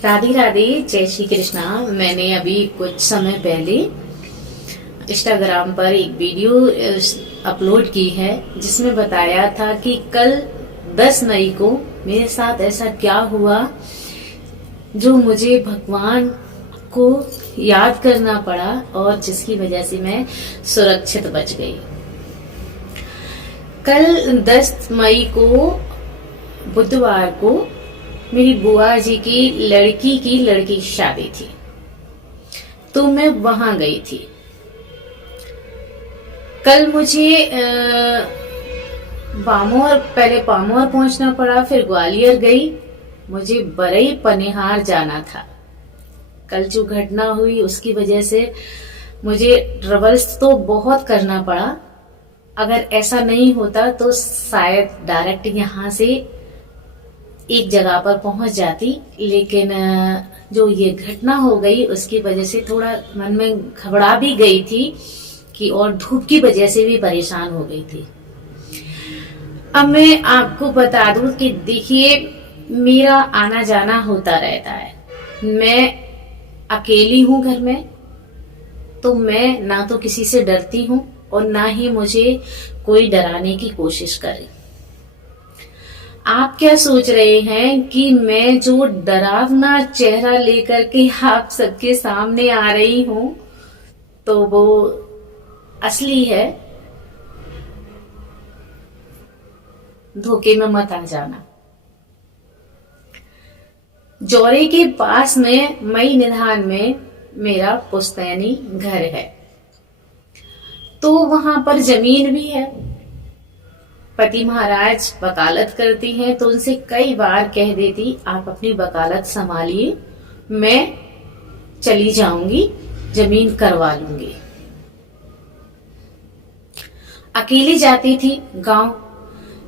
राधे राधे, जय श्री कृष्णा। मैंने अभी कुछ समय पहले इंस्टाग्राम पर एक वीडियो अपलोड की है जिसमें बताया था कि कल 10 मई को मेरे साथ ऐसा क्या हुआ जो मुझे भगवान को याद करना पड़ा और जिसकी वजह से मैं सुरक्षित बच गई। कल 10 मई को बुधवार को मेरी बुआ जी की लड़की की शादी थी, तो मैं वहां गई थी। कल मुझे पहले पामोर पहुंचना पड़ा, फिर ग्वालियर गई। मुझे बरई पनिहार जाना था। कल जो घटना हुई उसकी वजह से मुझे ट्रेवल्स तो बहुत करना पड़ा। अगर ऐसा नहीं होता तो शायद डायरेक्ट यहाँ से एक जगह पर पहुंच जाती, लेकिन जो ये घटना हो गई उसकी वजह से थोड़ा मन में घबरा भी गई थी कि और धूप की वजह से भी परेशान हो गई थी। अब मैं आपको बता दूं कि देखिए, मेरा आना जाना होता रहता है। मैं अकेली हूं घर में, तो मैं ना तो किसी से डरती हूं और ना ही मुझे कोई डराने की कोशिश करे। आप क्या सोच रहे हैं कि मैं जो डरावना चेहरा लेकर के आप सबके सामने आ रही हूं तो वो असली है? धोखे में मत आ जाना। जौरे के पास में मई निधान में मेरा पुश्तैनी घर है, तो वहां पर जमीन भी है। पति महाराज वकालत करती हैं, तो उनसे कई बार कह देती आप अपनी वकालत संभालिए, मैं चली जाऊंगी, जमीन करवा लूंगी। अकेली जाती थी गांव।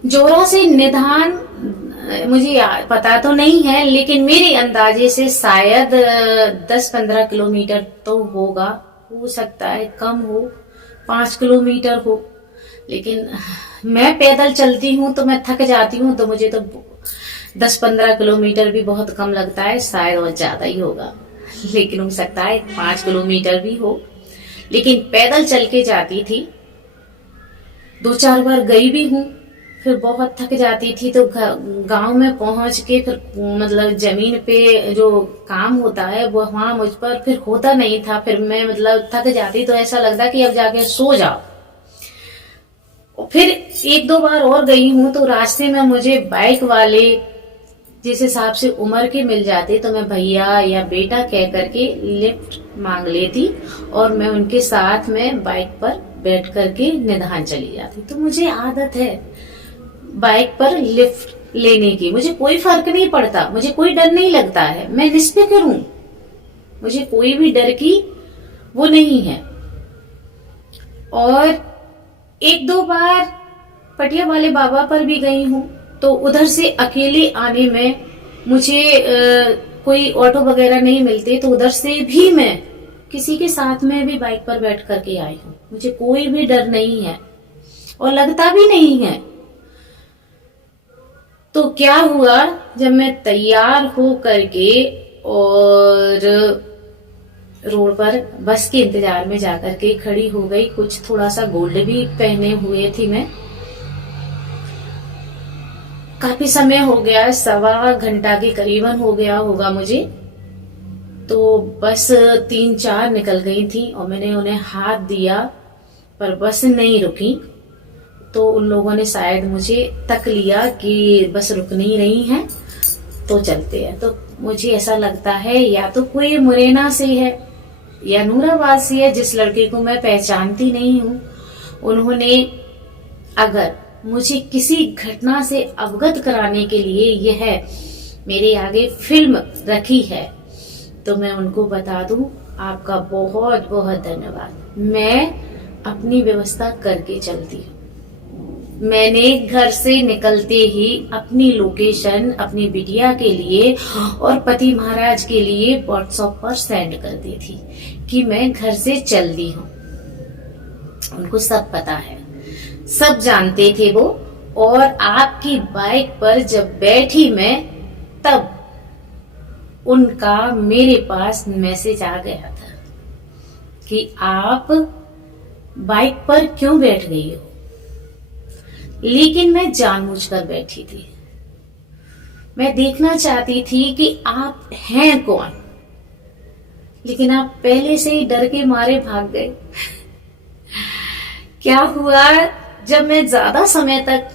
जोरा से निधान मुझे पता तो नहीं है, लेकिन मेरे अंदाजे से शायद 10-15 किलोमीटर तो होगा। हो सकता है कम हो, 5 किलोमीटर हो, लेकिन मैं पैदल चलती हूँ तो मैं थक जाती हूँ, तो मुझे तो 10-15 किलोमीटर भी बहुत कम लगता है। शायद और ज्यादा ही होगा, लेकिन हो सकता है 5 किलोमीटर भी हो। लेकिन पैदल चल के जाती थी। 2-4 बार गई भी हूँ, फिर बहुत थक जाती थी तो गांव में पहुंच के फिर मतलब जमीन पे जो काम होता है वो वहां मुझ पर फिर होता नहीं था। फिर मैं मतलब थक जाती तो ऐसा लगता कि अब जाके सो जाओ। फिर 1-2 बार और गई हूं तो रास्ते में मुझे बाइक वाले जिस हिसाब से उम्र के मिल जाते तो मैं भैया या बेटा कह करके लिफ्ट मांग लेती और मैं उनके साथ में बाइक पर बैठ करके निधान चली जाती। तो मुझे आदत है बाइक पर लिफ्ट लेने की। मुझे कोई फर्क नहीं पड़ता, मुझे कोई डर नहीं लगता है, मैं निष्फिक्र हूं, मुझे कोई भी डर की वो नहीं है। और 1-2 बार पटिया वाले बाबा पर भी गई हूँ, तो उधर से अकेले आने में मुझे कोई ऑटो वगैरह नहीं मिलते, तो उधर से भी मैं किसी के साथ में भी बाइक पर बैठ करके आई हूँ। मुझे कोई भी डर नहीं है और लगता भी नहीं है। तो क्या हुआ, जब मैं तैयार हो करके और रोड पर बस के इंतजार में जाकर के खड़ी हो गई, कुछ थोड़ा सा गोल्ड भी पहने हुए थी मैं। काफी समय हो गया, 1.25 घंटा के करीबन हो गया होगा मुझे। तो बस 3-4 निकल गई थी और मैंने उन्हें हाथ दिया पर बस नहीं रुकी। तो उन लोगों ने शायद मुझे तक लिया कि बस रुक नहीं रही हैं तो चलते हैं। तो मुझे ऐसा लगता है या तो कोई मुरैना से है या नूराबाद से है, जिस लड़के को मैं पहचानती नहीं हूँ। उन्होंने अगर मुझे किसी घटना से अवगत कराने के लिए यह मेरे आगे फिल्म रखी है तो मैं उनको बता दूं, आपका बहुत बहुत धन्यवाद। मैं अपनी व्यवस्था करके चलती हूँ। मैंने घर से निकलते ही अपनी लोकेशन अपनी बिटिया के लिए और पति महाराज के लिए व्हाट्सएप पर सेंड कर दी थी कि मैं घर से चल दी हूँ। उनको सब पता है, सब जानते थे वो। और आपकी बाइक पर जब बैठी मैं, तब उनका मेरे पास मैसेज आ गया था कि आप बाइक पर क्यों बैठ गई हो। लेकिन मैं जानबूझकर बैठी थी। मैं देखना चाहती थी कि आप हैं कौन, लेकिन आप पहले से ही डर के मारे भाग गए। क्या हुआ, जब मैं ज्यादा समय तक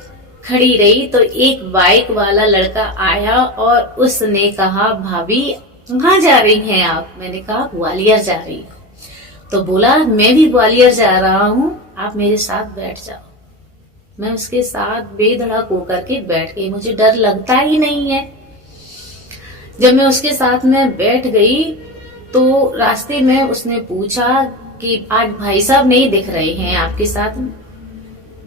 खड़ी रही तो एक बाइक वाला लड़का आया और उसने कहा, भाभी कहाँ जा रही हैं आप? मैंने कहा ग्वालियर जा रही हूँ। तो बोला, मैं भी ग्वालियर जा रहा हूँ, आप मेरे साथ बैठ जाओ। मैं उसके साथ बेधड़क होकर के बैठ गई, मुझे डर लगता ही नहीं है। जब मैं उसके साथ में बैठ गई तो रास्ते में उसने पूछा कि आज भाई साहब नहीं दिख रहे हैं आपके साथ।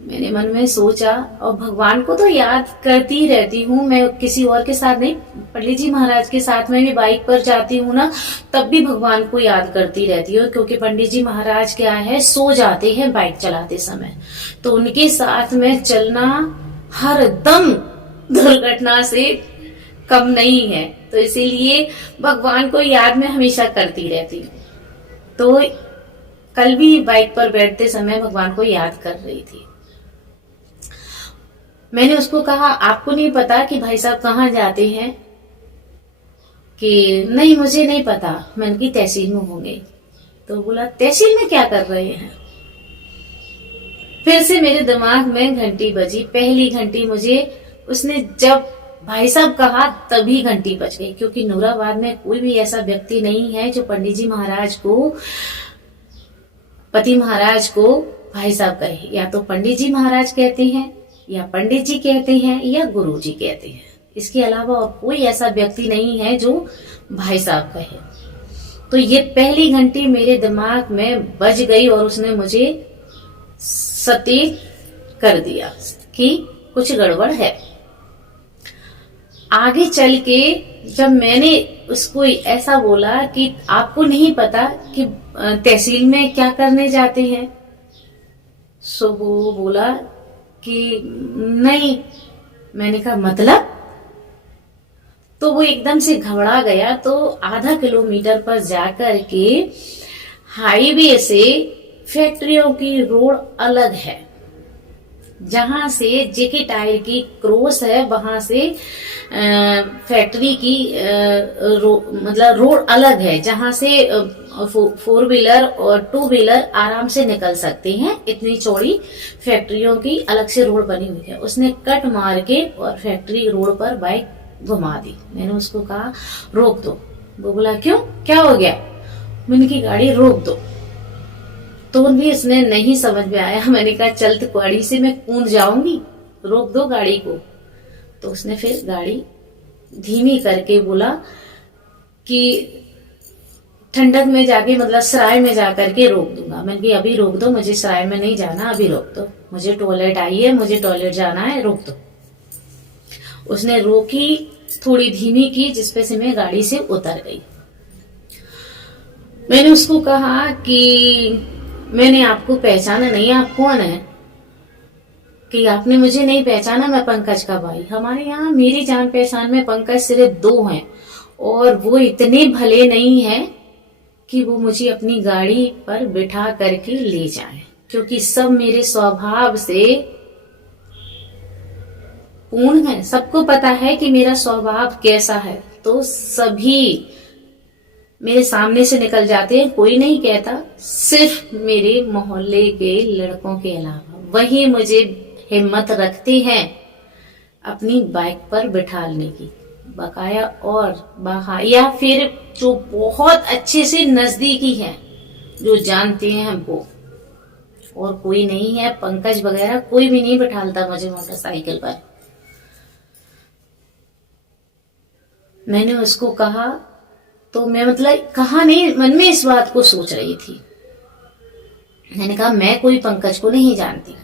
मैंने मन में सोचा, और भगवान को तो याद करती रहती हूँ मैं, किसी और के साथ नहीं, पंडित जी महाराज के साथ में भी बाइक पर जाती हूँ ना, तब भी भगवान को याद करती रहती हूँ, क्योंकि पंडित जी महाराज क्या है, सो जाते हैं बाइक चलाते समय, तो उनके साथ में चलना हर दम दुर्घटना से कम नहीं है। तो इसीलिए भगवान को याद में हमेशा करती रहती हूँ। तो कल भी बाइक पर बैठते समय भगवान को याद कर रही थी। मैंने उसको कहा, आपको नहीं पता कि भाई साहब कहाँ जाते हैं? कि नहीं, मुझे नहीं पता, मैंने की तहसील में होंगे। तो बोला, तहसील में क्या कर रहे हैं? फिर से मेरे दिमाग में घंटी बजी। पहली घंटी मुझे उसने जब भाई साहब कहा तभी घंटी बज गई, क्योंकि नूराबाद में कोई भी ऐसा व्यक्ति नहीं है जो पंडित जी महाराज को, पति महाराज को भाई साहब कहे। या तो पंडित जी महाराज कहते हैं, या पंडित जी कहते हैं, या गुरु जी कहते हैं। इसके अलावा और कोई ऐसा व्यक्ति नहीं है जो भाई साहब कहे। तो ये पहली घंटी मेरे दिमाग में बज गई और उसने मुझे सतेज कर दिया कि कुछ गड़बड़ है। आगे चल के जब मैंने उसको ऐसा बोला कि आपको नहीं पता कि तहसील में क्या करने जाते हैं, सो वो बोला कि नहीं। मैंने कहा मतलब? तो वो एकदम से घबरा गया। तो आधा किलोमीटर पर जाकर के हाईवे से फैक्ट्रियों की रोड अलग है, जहां से जेके टायर की क्रॉस है, वहां से फैक्ट्री की मतलब रोड अलग है, जहां से 4 व्हीलर और 2 व्हीलर आराम से निकल सकते हैं। इतनी चौड़ी फैक्ट्रियों की अलग से रोड बनी हुई है। उसने कट मार के और फैक्ट्री रोड पर बाइक घुमा दी। मैंने उसको कहा, रोक दो। वो बोला, क्यों, क्या हो गया? मैंने की गाड़ी रोक दो। तो भी इसने नहीं समझ में आया। मैंने कहा, चलते गाड़ी से मैं कूद जाऊंगी, रोक दो गाड़ी को। तो उसने फिर गाड़ी धीमी करके बोला कि ठंडक में जाके, मतलब सराय में जाकर के रोक दूंगा। मैंने कहा, अभी रोक दो, मुझे सराय में नहीं जाना, अभी रोक दो, मुझे टॉयलेट आई है, मुझे टॉयलेट जाना है, रोक दो। उसने रोकी, थोड़ी धीमी की, जिसपे से मैं गाड़ी से उतर गई। मैंने उसको कहा कि मैंने आपको पहचाना नहीं, आप कौन है? कि आपने मुझे नहीं पहचाना, मैं पंकज का भाई। हमारे यहाँ मेरी जान पहचान में पंकज सिर्फ 2 हैं, और वो इतने भले नहीं है कि वो मुझे अपनी गाड़ी पर बिठा करके ले जाए, क्योंकि सब मेरे स्वभाव से पूर्ण है। सबको पता है कि मेरा स्वभाव कैसा है, तो सभी मेरे सामने से निकल जाते हैं। कोई नहीं कहता, सिर्फ मेरे मोहल्ले के लड़कों के अलावा। वही मुझे हिम्मत रखते हैं अपनी बाइक पर बिठाने की, बकाया और या फिर जो बहुत अच्छे से नजदीकी है, जो जानते हैं वो, और कोई नहीं है। पंकज वगैरह कोई भी नहीं बिठालता मुझे मोटरसाइकिल पर। मैंने उसको कहा, तो मैं मतलब कहा नहीं, मन में इस बात को सोच रही थी। मैंने कहा, मैं कोई पंकज को नहीं जानती,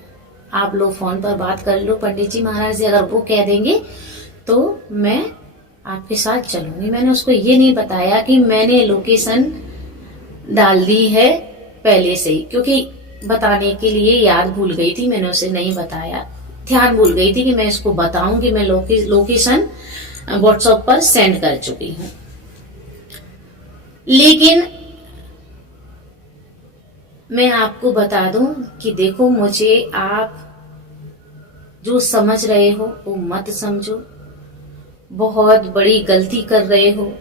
आप लोग फोन पर बात कर लो पंडित जी महाराज से, अगर वो कह देंगे तो मैं आपके साथ चलूंगी। मैंने उसको ये नहीं बताया कि मैंने लोकेशन डाल दी है पहले से ही, क्योंकि बताने के लिए याद भूल गई थी। मैंने उसे नहीं बताया, ध्यान भूल गई थी कि मैं इसको बताऊं कि मैं लोकेशन व्हाट्सएप पर सेंड कर चुकी हूँ। लेकिन मैं आपको बता दूं कि देखो, मुझे आप जो समझ रहे हो वो मत समझो, बहुत बड़ी गलती कर रहे हो।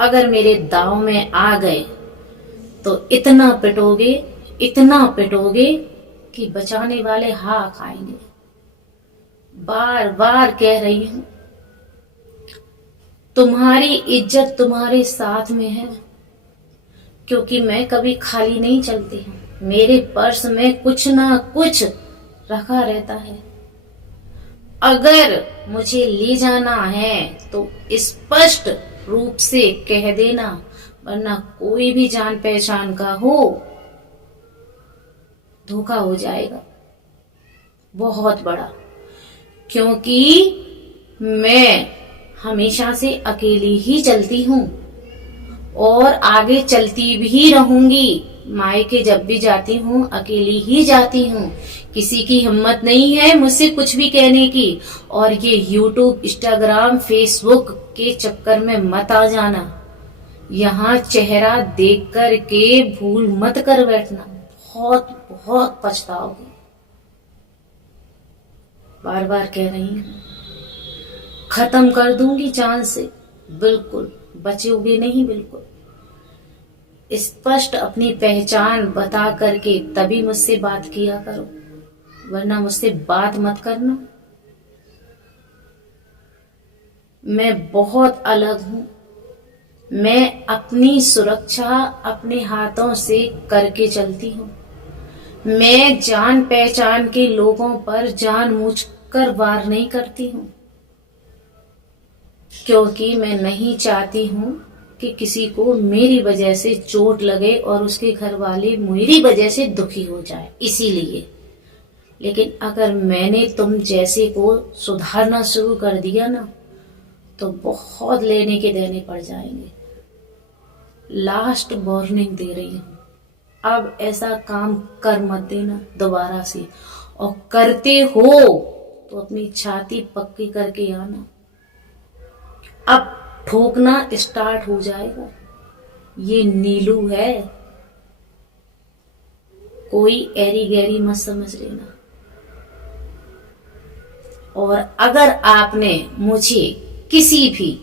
अगर मेरे दांव में आ गए तो इतना पिटोगे कि बचाने वाले हाँ खाएंगे। बार बार कह रही हूं, तुम्हारी इज्जत तुम्हारे साथ में है, क्योंकि मैं कभी खाली नहीं चलती हूं। मेरे पर्स में कुछ ना कुछ रखा रहता है। अगर मुझे ले जाना है तो स्पष्ट रूप से कह देना, वरना कोई भी जान पहचान का हो, धोखा हो जाएगा बहुत बड़ा। क्योंकि मैं हमेशा से अकेली ही चलती हूँ और आगे चलती भी रहूंगी। मायके जब भी जाती हूँ अकेली ही जाती हूँ। किसी की हिम्मत नहीं है मुझसे कुछ भी कहने की। और ये यूट्यूब, इंस्टाग्राम, फेसबुक के चक्कर में मत आ जाना। यहाँ चेहरा देख कर के भूल मत कर बैठना, बहुत बहुत पछताओगे। बार बार कह रही हूँ, खत्म कर दूंगी जान से, बिल्कुल बचोगे नहीं। बिल्कुल स्पष्ट अपनी पहचान बता करके तभी मुझसे बात किया करो, वरना मुझसे बात मत करना। मैं बहुत अलग हूं। मैं अपनी सुरक्षा अपने हाथों से करके चलती हूँ। मैं जान पहचान के लोगों पर जानबूझकर वार नहीं करती हूँ, क्योंकि मैं नहीं चाहती हूँ कि किसी को मेरी वजह से चोट लगे और उसके घर वाले मेरी वजह से दुखी हो जाए, इसीलिए। लेकिन अगर मैंने तुम जैसे को सुधारना शुरू कर दिया ना, तो बहुत लेने के देने पड़ जाएंगे। लास्ट वार्निंग दे रही हूं, अब ऐसा काम कर मत देना दोबारा से। और करते हो तो अपनी छाती पक्की करके आना। अब ठोकना स्टार्ट हो जाएगा। ये नीलू है, कोई एरी गैरी मत समझ लेना। और अगर आपने मुझे किसी भी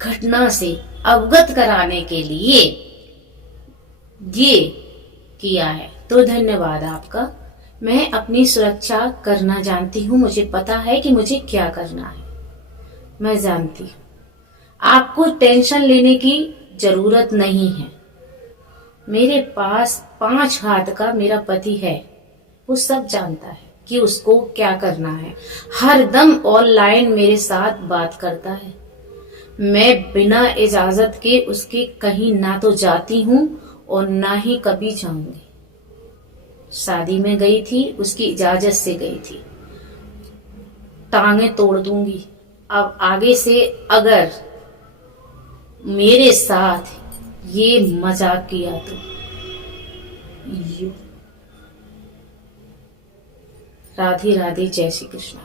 घटना से अवगत कराने के लिए ये किया है तो धन्यवाद आपका। मैं अपनी सुरक्षा करना जानती हूँ, मुझे पता है कि मुझे क्या करना है, मैं जानती हूँ। आपको टेंशन लेने की जरूरत नहीं है। मेरे पास 5 हाथ का मेरा पति है, वो सब जानता है कि उसको क्या करना है। हर दम ऑनलाइन मेरे साथ बात करता है। मैं बिना इजाजत के उसके कहीं ना तो जाती हूँ और ना ही कभी जाऊंगी। शादी में गई थी, उसकी इजाजत से गई थी। टांगे तोड़ दूंगी। अब आगे से अगर मेरे साथ ये मजाक किया तो राधे राधे, जय श्री कृष्ण।